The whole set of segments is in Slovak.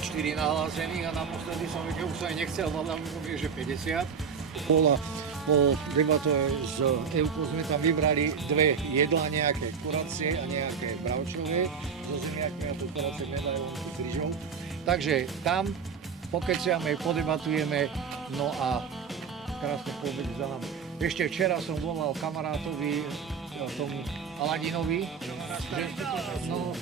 44 nahlásených a naposledy som už sa aj nechcel, hľadám, že 50. Po debate s Evkou sme tam vybrali dve jedlá, nejaké kuracie a nejaké bravčové, so zemiakmi a to kuracie medailónky s rýžou. Takže tam pokeciame, podebatujeme, no a krásne poobed za nami. Ešte včera som volal kamarátovi, tomu Aladinovi, že no,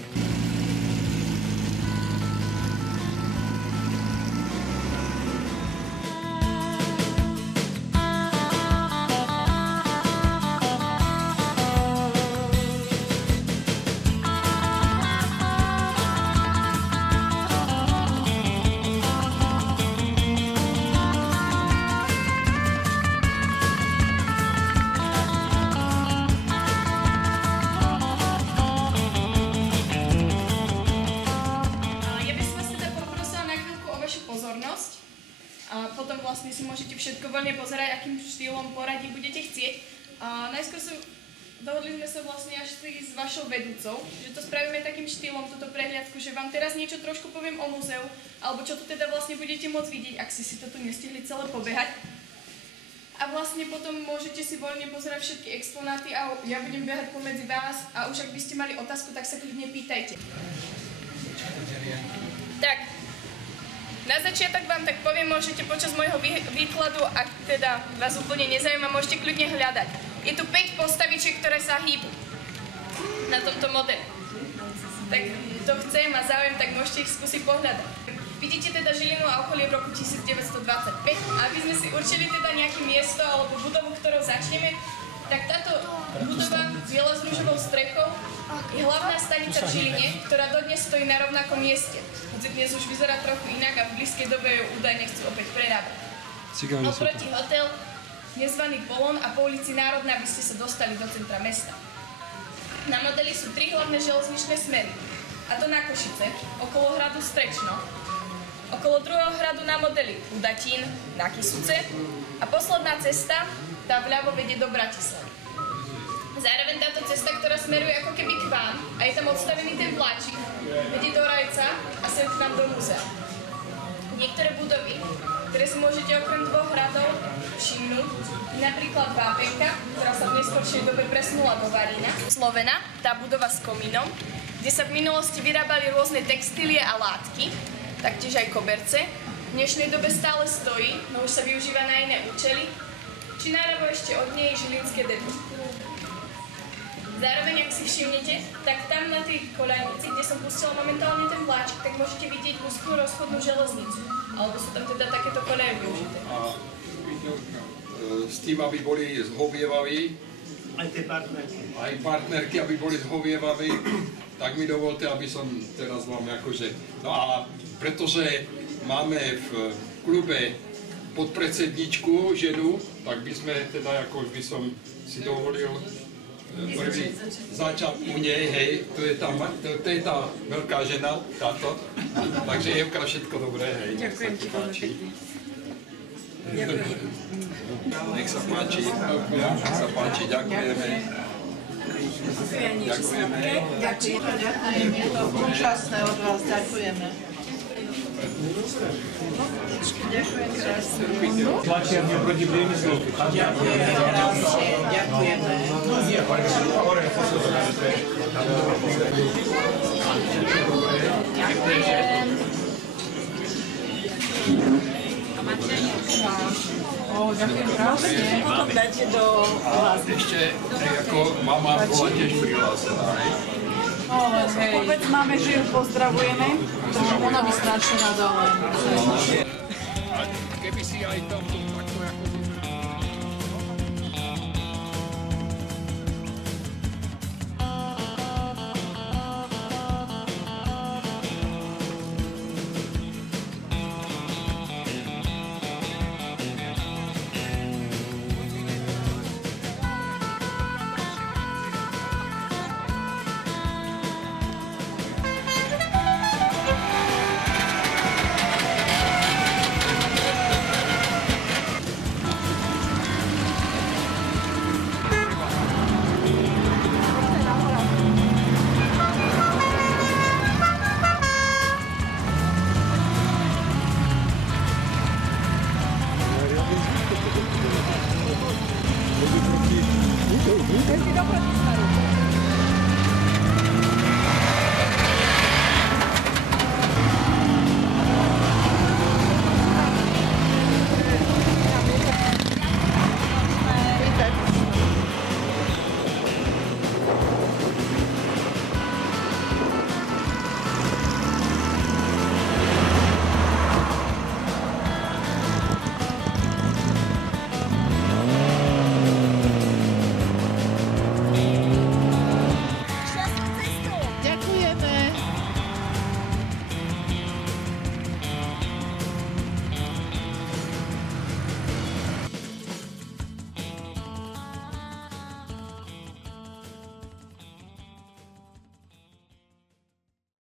a potom vlastne si môžete všetko voľne pozerať, akým štýlom poradí budete chcieť. Najskôr dohodli sme sa vlastne až s vašou vedúcou, že to spravíme takým štýlom, túto prehliadku, že vám teraz niečo trošku poviem o múzeu, alebo čo tu teda vlastne budete môcť vidieť, ak si to tu nestihli celé pobehať. A vlastne potom môžete si voľne pozerať všetky exponáty a ja budem behať pomedzi vás a už ak by ste mali otázku, tak sa kľudne pýtajte. Tak. Na začiatok vám tak poviem, môžete počas môjho výkladu, ak teda vás úplne nezaujíma, môžete kľudne hľadať. Je tu 5 postavičiek, ktoré sa hýbu na tomto modeli. Tak kto chce, má záujem, tak môžete ich skúsiť pohľadať. Vidíte teda Žilinu a okolie v roku 1925. Aby sme si určili teda nejaké miesto alebo budovu, ktorou začneme, tak táto budova biela s ružovou strechou je hlavná stanica v Žiline, ktorá dodnes stojí na rovnakom mieste. Hoci dnes už vyzerá trochu inak a v blízkej dobe ju údajne chcú opäť prerábať. Oproti hotel, nezvaný Polón a po ulici Národná by ste sa dostali do centra mesta. Na modeli sú 3 hlavné železničné smery, a to na Košice, okolo hradu Strečno, okolo druhého hradu na modeli Udatín, na Kysuce a posledná cesta, tá vľavo vedie do Bratislavy. Zároveň táto cesta, ktorá smeruje ako keby k vám a je tam odstavený ten vláčik, vedie do Rajca a sem k nám do múzea. Niektoré budovy, ktoré si môžete okrem 2 hradov všimnúť, napríklad Vápenka, ktorá sa v neskoršej dobe presunula do Varína, Slovena, tá budova s komínom, kde sa v minulosti vyrábali rôzne textílie a látky, taktiež aj koberce. V dnešnej dobe stále stojí, no už sa využíva na iné účely, či naľavo ešte od nej Žilinské depo. Zároveň, ak si všimnete, tak tam na tej koľajnici, kde som pustila momentálne ten vláčik, tak môžete vidieť úzkú rozchodnú železnicu. Alebo sú tam teda takéto koľaje využité. A s tým, aby boli zhovievaví, aj partnerky, aby boli zhovievaví, tak mi dovolte, aby som teraz vám akože... No a pretože máme v klube podpredsedničku, ženu, tak by sme teda, ako by som si dovolil prvý začať u nej, hej, to je tá veľká žena, táto. Takže Evka, všetko dobré, hej. Ďakujem ti veľmi pekne. Nech sa páči, ďakujeme. Ďakujeme. Ďakujeme, to úžasné od vás, ďakujeme. Ďakujem krásne. Tlačiarňa proti priemyslu. Ďakujeme krásne, ďakujeme. Ďakujem krásne. Potom dáte do vás. Ešte, ako mama bola tiež prihlásená, hej. Povedz máme, že ju pozdravujeme. Ona by strašne rada, ale... Keby si aj tam